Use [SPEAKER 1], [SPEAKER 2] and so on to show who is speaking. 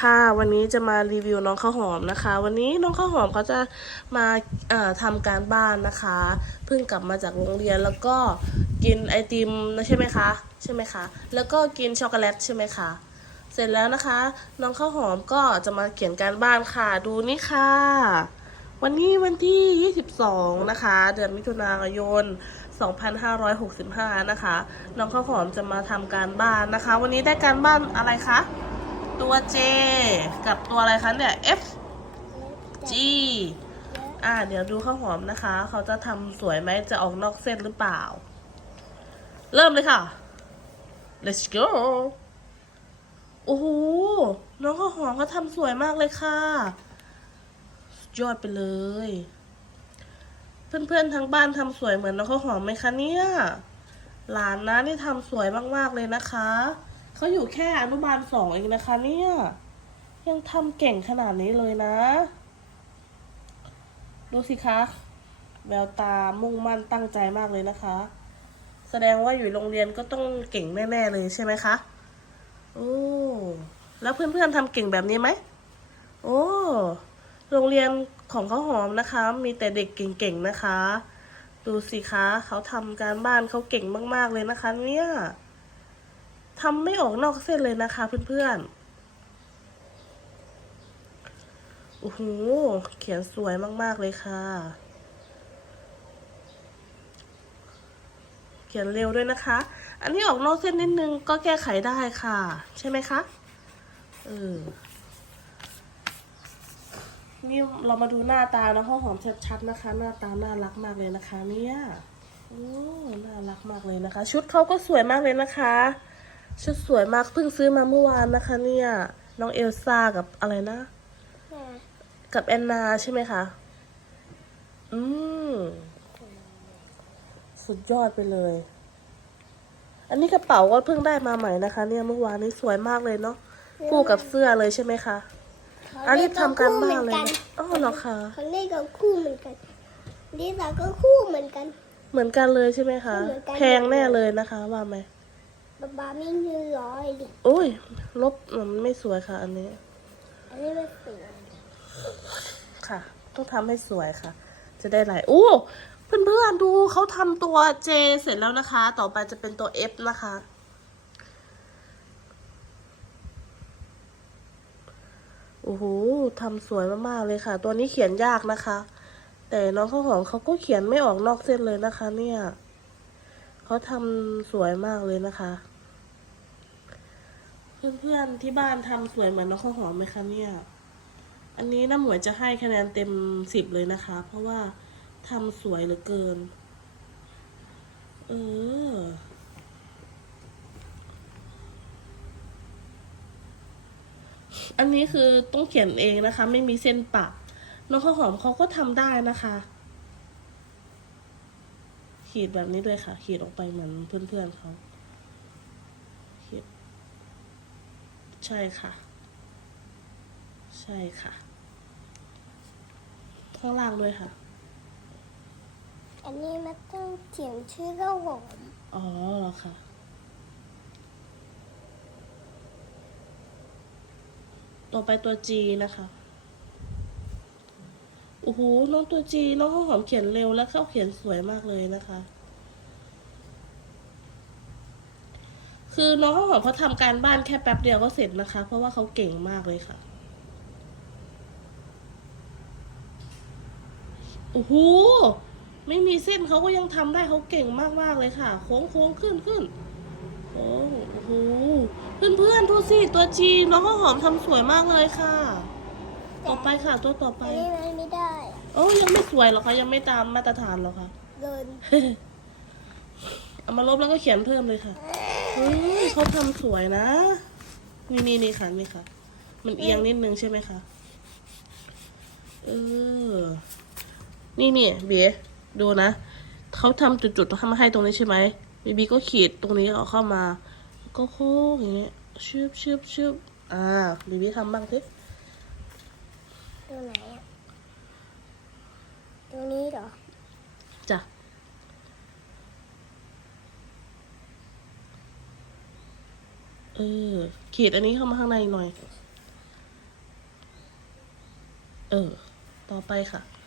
[SPEAKER 1] ค่ะ วันนี้จะมารีวิวน้องข้าวหอมนะคะ วันนี้น้องข้าวหอมเขาจะมาเอ่อทำการบ้านนะคะ เพิ่งกลับมาจากโรงเรียนแล้วก็กินไอติมนะใช่ไหมคะใช่ไหมคะแล้วก็กินช็อกโกแลตใช่ไหมคะเสร็จแล้วนะคะ น้องข้าวหอมก็จะมาเขียนการบ้านค่ะดูนี่ค่ะ วันนี้วันที่ 22 นะคะ เดือนมิถุนายน 2565 นะคะ น้องข้าวหอมจะมาทำการบ้านนะคะ วันนี้ได้การบ้านอะไรคะ ตัว J กับตัวอะไรคะเนี่ย F G อ่าเดี๋ยวดูข้าวหอมนะคะ เขาจะทำสวยไหมจะออกนอกเส้นหรือเปล่า เริ่มเลยค่ะ let's go โอ้โห น้องข้าวหอมเขาทำสวยมากเลยค่ะยอดไปเลย เพื่อนๆทางบ้านทำสวยเหมือนน้องข้าวหอมไหมคะเนี่ย หลานนะนี่ทำสวยมากๆเลยนะคะ เขาอยู่แค่อนุบาลสองเองนะคะ เนี่ย ยังทำเก่งขนาดนี้เลยนะ ดูสิคะ แววตามุ่งมั่นตั้งใจมากเลยนะคะ แสดงว่าอยู่โรงเรียนก็ต้องเก่งแน่ๆเลยใช่ไหมคะ โอ้แล้วเพื่อนๆทำเก่งแบบนี้ไหม โอ้ โรงเรียนของเขาหอมนะคะ มีแต่เด็กเก่งๆนะคะ ดูสิคะ เขาทำการบ้านเขาเก่งมากๆเลยนะคะ เนี่ย ทำไม่ออกนอกเส้นเลยนะคะเพื่อนๆ โอ้โห เขียนสวยมากๆเลยค่ะ เขียนเร็วด้วยนะคะ อันนี้ออกนอกเส้นนิดนึงก็แก้ไขได้ค่ะ ใช่ไหมคะ เออ นี่เรามาดูหน้าตานะห้องหอมชัดๆนะคะ หน้าตาน่ารักมากเลยนะคะ เนี่ยโอ้น่ารักมากเลยนะคะ ชุดเขาก็สวยมากเลยนะคะ ชุดสวยมากเพิ่งซื้อมาเมื่อวานนะคะ เนี่ย น้องเอลซ่ากับอะไรนะ กับแอนนาใช่ไหมคะ อืมสุดยอดไปเลย อันนี้กระเป๋าก็เพิ่งได้มาใหม่นะคะ เนี่ยเมื่อวานนี้สวยมากเลยเนาะคู่กับเสื้อเลยใช่ไหมคะอันนี้ทำการบ้านเลยนะอ๋อเหรอคะ
[SPEAKER 2] เขาเล่นกับคู่เหมือนกันลิซ่าก็คู่เหมือนกัน
[SPEAKER 1] เหมือนกันเลยใช่ไหมคะ
[SPEAKER 2] เหมือนกัน
[SPEAKER 1] แพงแน่เลยนะคะว่าไหม
[SPEAKER 2] บาบาไม่ยืนร้อยดิ
[SPEAKER 1] โอ้ย ลบมันไม่สวยค่ะ อันนี้
[SPEAKER 2] อันนี้ไม่สวย
[SPEAKER 1] ค่ะ ต้องทำให้สวยค่ะ จะได้หลายโอ้เพื่อนๆดูเขาทำตัว J เสร็จแล้วนะคะ ต่อไปจะเป็นตัว F นะคะ โอ้โหทำสวยมากๆเลยค่ะ ตัวนี้เขียนยากนะคะ แต่น้องข้าวหอมเขาก็เขียนไม่ออกนอกเส้นเลยนะคะ เนี่ยเขาทำสวยมากเลยนะคะ เพื่อนๆที่บ้านทำสวยเหมือนน้องข้าวหอมไหมคะเนี่ย อันนี้น้าหมวยจะให้คะแนนเต็มสิบเลยนะคะ เพราะว่าทำสวยเหลือเกิน เอออันนี้คือต้องเขียนเองนะคะ ไม่มีเส้นปะน้องข้าวหอมเขาก็ทำได้นะคะ ขีดแบบนี้ด้วยค่ะ ขีดออกไปเหมือนเพื่อนๆเขาขีด ใช่ค่ะ ใช่ค่ะ ข้างล่างด้วยค่ะ
[SPEAKER 2] อันนี้มันต้องเขียนชื่อก็หอม
[SPEAKER 1] อ๋อเหรอคะต่อไปตัว G นะคะ โอ้โห น้องตัว G น้องข้าวหอมเขียนเร็วและเข้าเขียนสวยมากเลยนะคะ คือน้องข้าวหอมเขาทำการบ้านแค่แป๊บเดียวก็เสร็จนะคะ เพราะว่าเขาเก่งมากเลยค่ะโอ้โหไม่มีเส้นเขาก็ยังทำได้เขาเก่งมากๆเลยค่ะ โค้งโค้งขึ้นขึ้นโอ้โอ้โหเพื่อนเพื่อนๆดูสิตัวจีน้องข้าวหอมทำสวยมากเลยค่ะ ต่อไปค่ะตัวต่อไป
[SPEAKER 2] อันนี้มันไม่ได้
[SPEAKER 1] โอ้ยังไม่สวยหรอกคะยังไม่ตามมาตรฐานหรอกค่ะ
[SPEAKER 2] เดิน
[SPEAKER 1] เอามาลบแล้วก็เขียนเพิ่มเลยค่ะ เฮ้ยเขาทำสวยนะ นี่นี่นี่ค่ะนี่ค่ะ มันเอียงนิดนึงใช่ไหมคะเออ นี่นี่เบียดูนะ เขาทำจุดๆทำมาให้ตรงนี้ใช่ไหมบีบีก็ขีดตรงนี้เอาเข้ามา ก็โค้งอย่างเงี้ยชืบชืบชืบอ่าบีบีทำบ้างสิ
[SPEAKER 2] ตัวไหนอะตัวนี้เหรอ
[SPEAKER 1] จ้ะ เออ ขีดอันนี้เข้ามาข้างในหน่อย เออ ต่อไปค่ะ